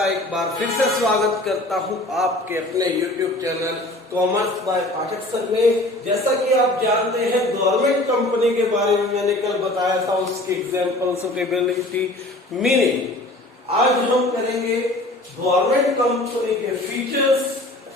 सबका एक बार फिर से स्वागत करता हूं आपके अपने YouTube channel commerce by Pathak sir में। जैसा कि आप जानते हैं गवर्नमेंट कंपनी के बारे में मैंने कल बताया था, उसके एग्जांपल्स, कैपेबिलिटी, मीनिंग। आज हम करेंगे गवर्नमेंट कंपनी के फीचर्स,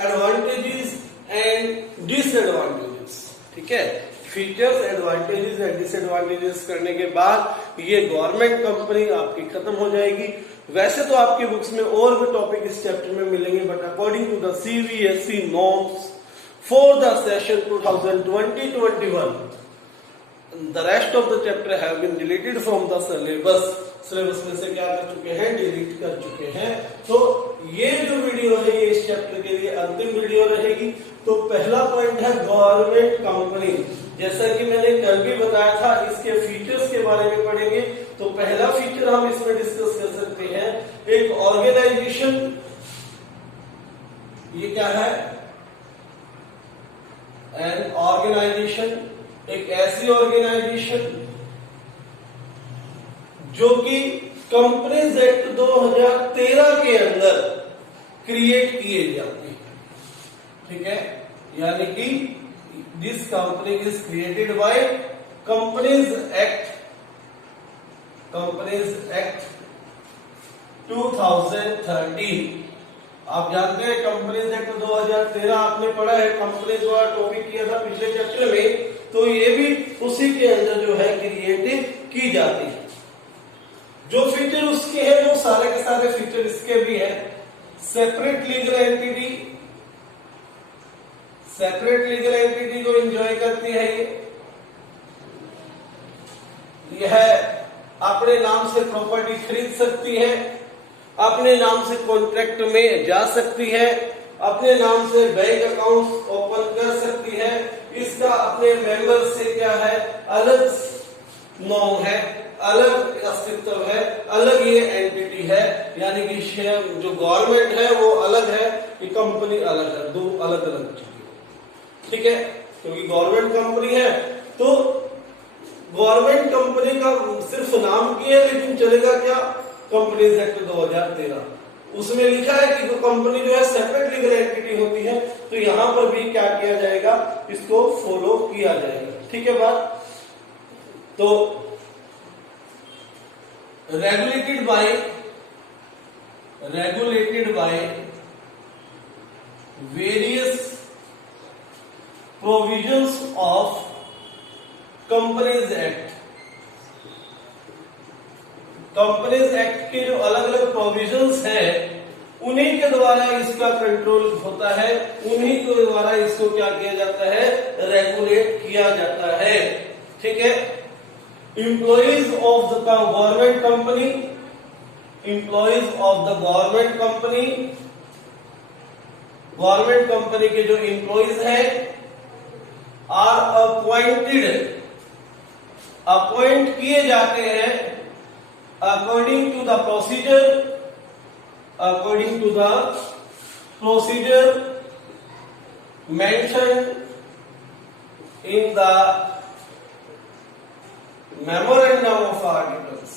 एडवांटेजेस एंड डिसएडवांटेजेस। ठीक है, फीचर्स, एडवांटेजेस एंड डिसएडवांटेजेस करने के बाद ये गवर्नमेंट कंपनी आपकी खत्म हो जाएगी। वैसे तो आपकी बुक्स में और भी टॉपिक इस चैप्टर में मिलेंगे, but according to the CBSE norms for the session 2020-21 the rest of the chapter have been deleted from the syllabus। Syllabus में से क्या कर चुके हैं, डिलीट कर चुके हैं। तो ये जो वीडियो है ये इस चैप्टर के लिए अंतिम वीडियो रहेगी। तो पहला पॉइंट है गवर्नमेंट कंपनी। जैसा कि मैंने कल भी बताया था, इसके फीचर्स के बारे में पढ़ेंगे। तो पहला फीचर हम इसमें डिस्कस कर सकते हैं, एक ऑर्गेनाइजेशन। ये क्या है? एन ऑर्गेनाइजेशन, एक ऐसी ऑर्गेनाइजेशन जो कि कंपनीज एक्ट 2013 के अंदर क्रिएट किए जाते हैं। ठीक है, यानी कि this company is created by companies act 2013। आप जानते हैं कंपनीज एक्ट 2013 आपने पढ़ा है, कंपनीज वाला टॉपिक किया था पिछले चैप्टर में। तो ये भी उसी के अंदर जो है क्रिएट की जाती है। जो फीचर उसके हैं वो सारे के सारे फीचर इसके भी है। Separate legal entity, separate legal entity को एंजॉय करती है यह अपने नाम से प्रॉपर्टी खरीद सकती है, अपने नाम से कॉन्ट्रैक्ट में जा सकती है, अपने नाम से बैंक अकाउंट ओपन कर सकती है। इसका अपने मेंबर से क्या है, अलग नाम है, अलग अस्तित्व है, अलग ये एंटिटी है। यानी कि शेयर जो गवर्नमेंट है वो अलग है, ये कंपनी अलग है, दो अलग अलग चीजें। ठीक है, क्योंकि गवर्नमेंट कंपनी है तो गवर्नमेंट कंपनी का सिर्फ नाम की है, लेकिन चलेगा क्या, कंपनीज एक्ट 2013 उसमें लिखा है कि कंपनी जो है सेपरेट लीगल एंटिटी होती है। तो यहां पर भी क्या किया जाएगा, इसको फॉलो किया जाएगा। ठीक है बात। तो regulated by various provisions of Companies Act। Companies act के जो अलग अलग प्रोविजंस हैं उन्हीं के द्वारा इसका कंट्रोल होता है, उन्हीं के द्वारा इसको क्या किया जाता है, रेगुलेट किया जाता है। ठीक है, employees of the government company, employees of the government company, government company के जो एम्प्लॉइज हैं आर अपॉइंटेड, अपॉइंट किए जाते हैं according to the procedure, according to the procedure mention in the memorandum of articles.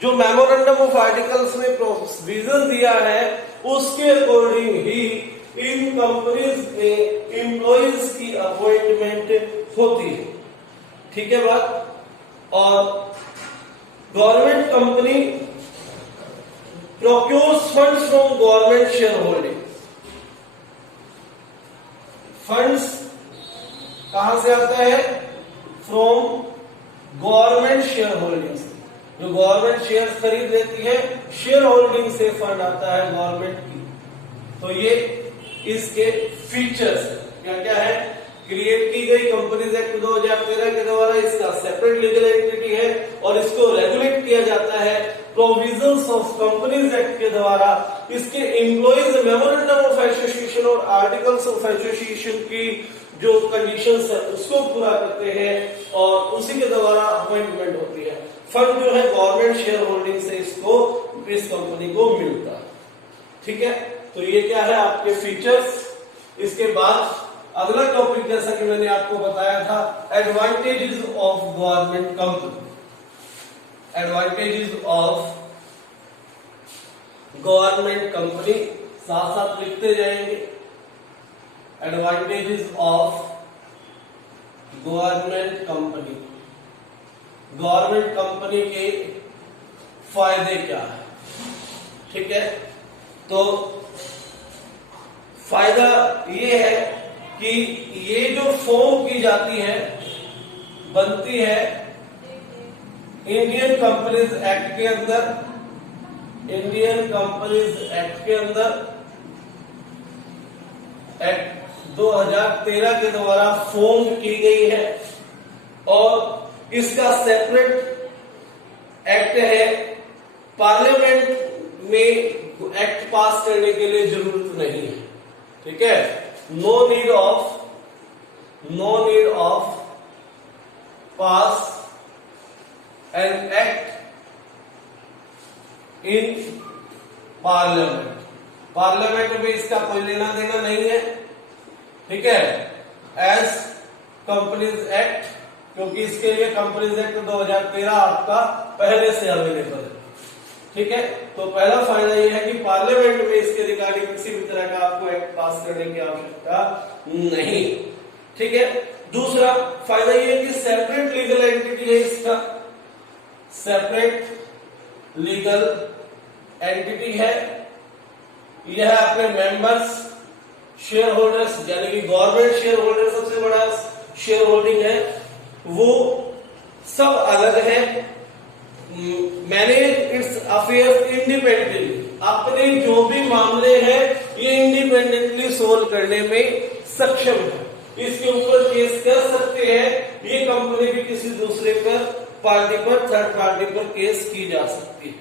जो मेमोरेंडम ऑफ आर्टिकल्स में provision दिया है उसके अकॉर्डिंग ही इन कंपनीज में एम्प्लॉइज की अपॉइंटमेंट होती है। ठीक है बात। और government company procures funds from government share holding. Funds कहां से आता है, फ्रॉम गवर्नमेंट शेयर होल्डिंग से। जो गवर्नमेंट शेयर खरीद लेती है, शेयर होल्डिंग से फंड आता है गवर्नमेंट की। तो ये इसके फीचर्स क्या क्या है, क्रिएट की गई कंपनीज एक्ट 2013 के द्वारा, इसका सेपरेट लीगल एंटिटी है और इसको रेगुलेट किया जाता है प्रोविजंस ऑफ कंपनीज एक्ट के द्वारा। इसके एम्प्लॉइज मेमोरेंडम ऑफ एसोसिएशन और आर्टिकल्स ऑफ एसोसिएशन की जो कंडीशंस है उसको पूरा करते हैं और उसी के द्वारा अपॉइंटमेंट होती है। फंड जो है गवर्नमेंट शेयर होल्डिंग से इसको, इस कंपनी को मिलता है। ठीक है, तो ये क्या है आपके फीचर्स। इसके बाद अगला टॉपिक जैसा कि मैंने आपको बताया था, advantages of government company, advantages of government company, साथ साथ लिखते जाएंगे। Advantages of government company, government company के फायदे क्या है, ठीक है। तो फायदा ये है कि ये जो फॉर्म की जाती है, बनती है इंडियन कंपनीज एक्ट के अंदर, इंडियन कंपनीज एक्ट के अंदर, एक्ट 2013 के द्वारा फॉर्म की गई है और इसका सेपरेट एक्ट है। पार्लियामेंट में एक्ट पास करने के लिए जरूरत नहीं है, ठीक है। No need of pass an act in parliament, parliament में इसका कोई लेना देना नहीं है, ठीक है। एज कंपनीज एक्ट, क्योंकि इसके लिए कंपनीज एक्ट 2013 आपका पहले से अवेलेबल है, ठीक है। तो पहला फायदा यह है कि पार्लियामेंट में इसके रिगार्डिंग किसी भी तरह का आपको एक्ट पास करने की आवश्यकता नहीं, ठीक है। दूसरा फायदा यह है कि सेपरेट लीगल एंटिटी है इसका, सेपरेट लीगल एंटिटी है। यह अपने मेंबर्स, शेयर होल्डर्स, यानी कि गवर्नमेंट शेयर होल्डर सबसे बड़ा शेयर होल्डिंग है, वो सब अलग है। मैनेज इट्स अफेयर्स इंडिपेंडेंटली, अपने जो भी मामले हैं ये इंडिपेंडेंटली सोल्व करने में सक्षम है। इसके ऊपर केस कर सकते हैं, ये कंपनी भी किसी दूसरे पार्टी पर, थर्ड पार्टी पर केस की जा सकती है,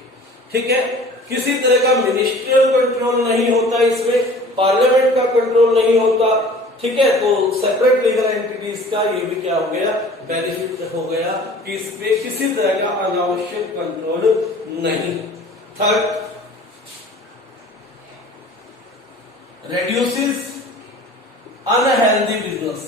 ठीक है। किसी तरह का मिनिस्ट्रियल कंट्रोल नहीं होता इसमें, पार्लियामेंट का कंट्रोल नहीं होता, ठीक है। तो सेपरेट लीगल एंटिटीज का ये भी क्या हो गया, बेनिफिट हो गया कि इस पे किसी तरह का अनावश्यक कंट्रोल नहीं। थर्ड, reduces अनहेल्दी बिजनेस,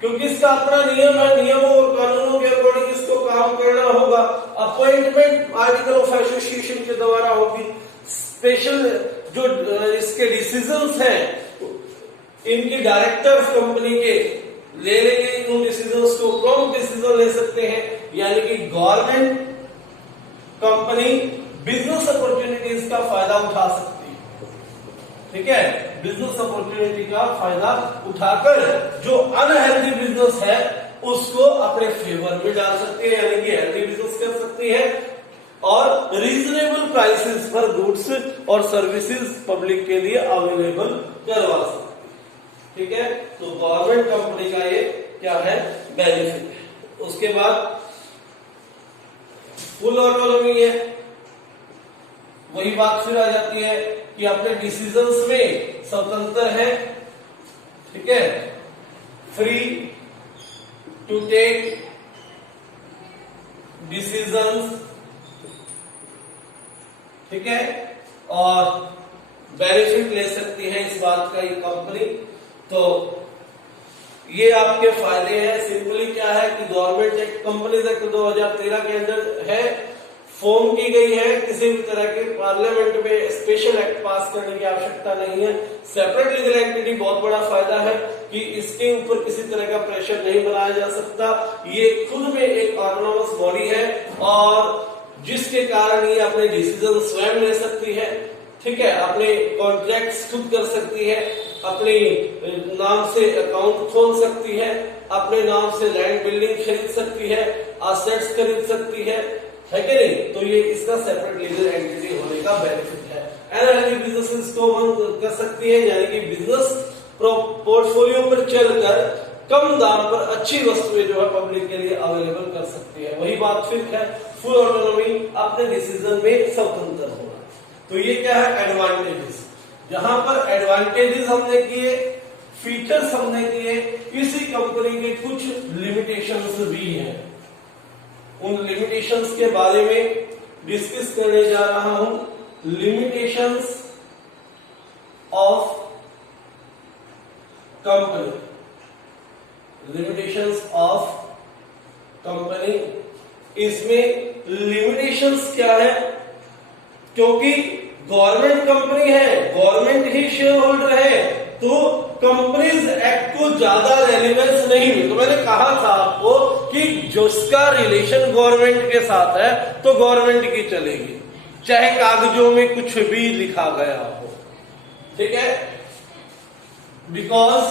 क्योंकि इसका अपना नियम है, नियमों और कानूनों के अकॉर्डिंग इसको काम करना होगा। अपॉइंटमेंट आर्टिकल ऑफ एसोसिएशन के द्वारा होगी। स्पेशल जो इसके डिसीजंस हैं, इनकी डायरेक्टर्स कंपनी के ले लेंगे, उन डिसीजंस को प्रॉम्प्ट डिसीजन ले सकते हैं, यानी कि गवर्नमेंट कंपनी बिजनेस अपॉर्चुनिटीज का फायदा उठा सकती है, ठीक है। बिजनेस अपॉर्चुनिटी का फायदा उठाकर जो अनहेल्दी बिजनेस है उसको अपने फेवर में डाल सकती है, यानी कि हेल्दी बिजनेस कर सकती है और रीजनेबल प्राइसेस पर गुड्स और सर्विसेज पब्लिक के लिए अवेलेबल करवा सकती है, ठीक है। तो गवर्नमेंट कंपनी का ये क्या है, बेनिफिट। उसके बाद फुल ऑटोनॉमी है, वही बात फिर आ जाती है कि अपने डिसीजंस में स्वतंत्र है, ठीक है। फ्री टू टेक डिसीजंस, ठीक है, और बेनिफिट ले सकती है इस बात का ये कंपनी। तो ये आपके फायदे हैं। सिंपली क्या है कि गवर्नमेंट एक्ट, कंपनीज एक्ट 2013 के अंदर है, फॉर्म की गई है, किसी भी तरह के पार्लियामेंट में स्पेशल एक्ट पास करने की आवश्यकता नहीं है। सेपरेट लीगल एंटिटी बहुत बड़ा फायदा है कि इसके ऊपर किसी तरह का प्रेशर नहीं बनाया जा सकता, ये खुद में एक ऑटोनोमस बॉडी है और जिसके कारण ये अपने डिसीजन स्वयं ले सकती है, ठीक है। अपने कॉन्ट्रैक्ट्स खुद कर सकती है, अपने नाम से अकाउंट खोल सकती है, अपने नाम से लैंड बिल्डिंग खरीद सकती है, असेट्स खरीद सकती है कि नहीं। तो ये इसका सेपरेट लीगल एंटिटी होने का बेनिफिट है। अनहेल्दी बिजनेसेस को बंद कर सकती है, यानी कि बिजनेस पोर्टफोलियो पर चलकर कम दाम पर अच्छी वस्तुएं जो है पब्लिक के लिए अवेलेबल कर सकती है। वही बात फिर है, फुल ऑटोनॉमी, अपने डिसीजन में स्वतंत्र होना। तो ये क्या है, एडवांटेजेस। जहां पर एडवांटेजेस हमने किए, फीचर्स हमने किए, इसी कंपनी के कुछ लिमिटेशंस भी हैं। उन लिमिटेशंस के बारे में डिस्कस करने जा रहा हूं। Limitations of company, limitations of company इसमें लिमिटेशंस क्या है? क्योंकि गवर्नमेंट कंपनी है, गवर्नमेंट ही शेयर होल्डर है, तो कंपनीज एक्ट को ज्यादा रेलिवेंस नहीं है। तो मैंने कहा था आपको कि जिसका रिलेशन गवर्नमेंट के साथ है तो गवर्नमेंट की चलेगी, चाहे कागजों में कुछ भी लिखा गया हो, ठीक है। Because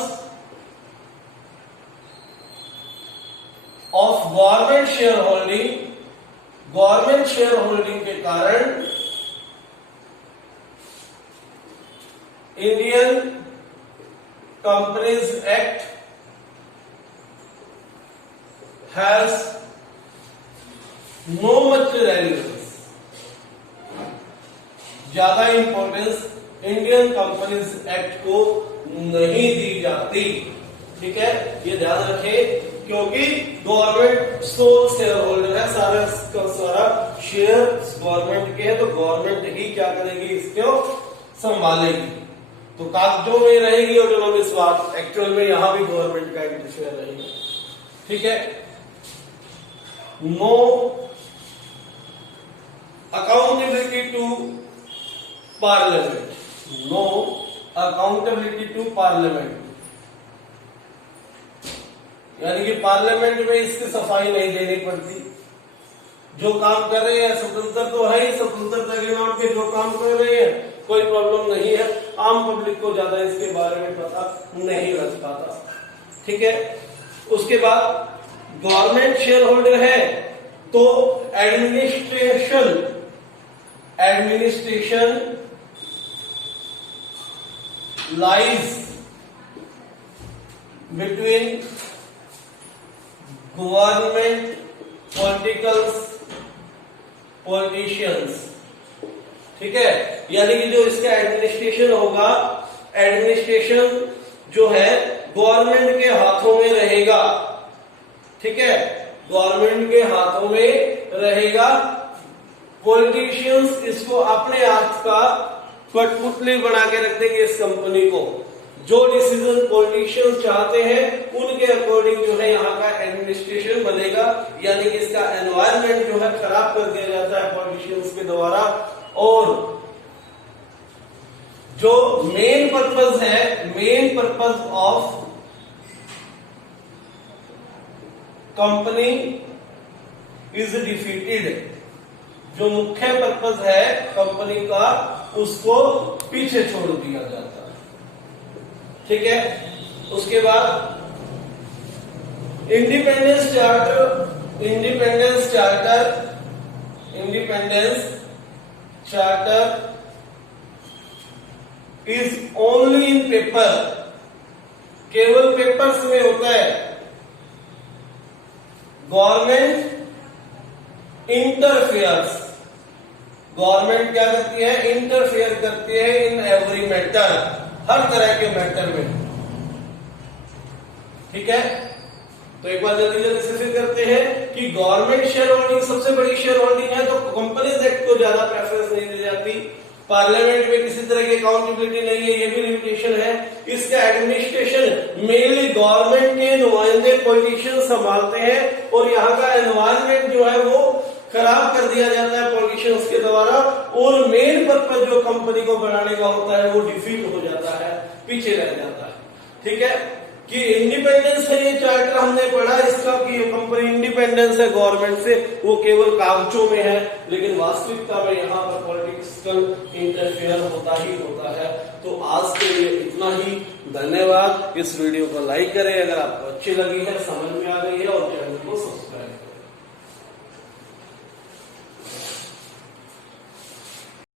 of government share holding के कारण Indian companies act has no much relevance, ज्यादा इंपॉर्टेंस इंडियन कंपनीज एक्ट को नहीं दी जाती, ठीक है। ये ध्यान रखें, क्योंकि गवर्नमेंट सोल शेयर होल्डर है, सारा शेयर गवर्नमेंट के है, तो गवर्नमेंट ही क्या करेगी, इसको संभालेगी, तो कागजों में रहेगी और जो इस बात एक्चुअल में यहां भी गवर्नमेंट का एक शेयर रहेगा, ठीक है। No accountability to parliament, no accountability to parliament, यानी कि पार्लियामेंट में इसकी सफाई नहीं देनी पड़ती। जो काम कर रहे हैं स्वतंत्र तो है ही, स्वतंत्रता के नाम पे जो काम कर रहे हैं कोई प्रॉब्लम नहीं है, आम पब्लिक को ज्यादा इसके बारे में पता नहीं लग पाता, ठीक है। उसके बाद गवर्नमेंट शेयर होल्डर है तो administration lies between government politicians, ठीक है। यानी कि जो इसका एडमिनिस्ट्रेशन होगा, एडमिनिस्ट्रेशन जो है गवर्नमेंट के हाथों में रहेगा, ठीक है, गवर्नमेंट के हाथों में रहेगा। पॉलिटिशियंस इसको अपने हाथ का कठपुतली बना के रख देंगे इस कंपनी को। जो डिसीजन पॉलिटिशियंस चाहते हैं उनके अकॉर्डिंग जो है यहाँ का एडमिनिस्ट्रेशन बनेगा, यानी कि इसका एनवायरनमेंट जो है खराब कर दिया जाता है पॉलिटिशियंस के द्वारा। और जो main purpose of company is defeated, जो मुख्य पर्पस है कंपनी का उसको पीछे छोड़ दिया जाता है, ठीक है। उसके बाद independence charter is only in paper, केवल पेपर्स में होता है। गवर्नमेंट इंटरफेयर्स, गवर्नमेंट क्या करती है, इंटरफेयर करती है इन एवरी मैटर, हर तरह के मैटर में, ठीक है। तो एक बार जल्दी से फिर करते हैं कि गवर्नमेंट शेयर होल्डिंग सबसे बड़ी शेयर होल्डिंग है, तो कंपनीज एक्ट को ज्यादा प्रेफरेंस नहीं दी जाती। पार्लियामेंट में किसी तरह की अकाउंटेबिलिटी नहीं है, ये भी लिमिटेशन है। इसका एडमिनिस्ट्रेशन मेनली गवर्नमेंट के नुमाइंदे पॉलिटिशियन संभालते हैं, और यहाँ का एनवायरनमेंट जो है वो खराब कर दिया जाता है पॉलिटिशियंस के द्वारा, और मेन पर्पज जो कंपनी को बनाने का होता है वो डिफीट हो जाता है, पीछे रह जाता है, ठीक है। कि इंडिपेंडेंस है, ये चार्टर हमने पढ़ा इसका कि ये कंपनी इंडिपेंडेंस है गवर्नमेंट से, वो केवल कागजों में है, लेकिन वास्तविकता में यहाँ पर पॉलिटिकल इंटरफेयर होता ही होता है। तो आज के लिए इतना ही, धन्यवाद। इस वीडियो को लाइक करें अगर आपको अच्छी लगी है, समझ में आ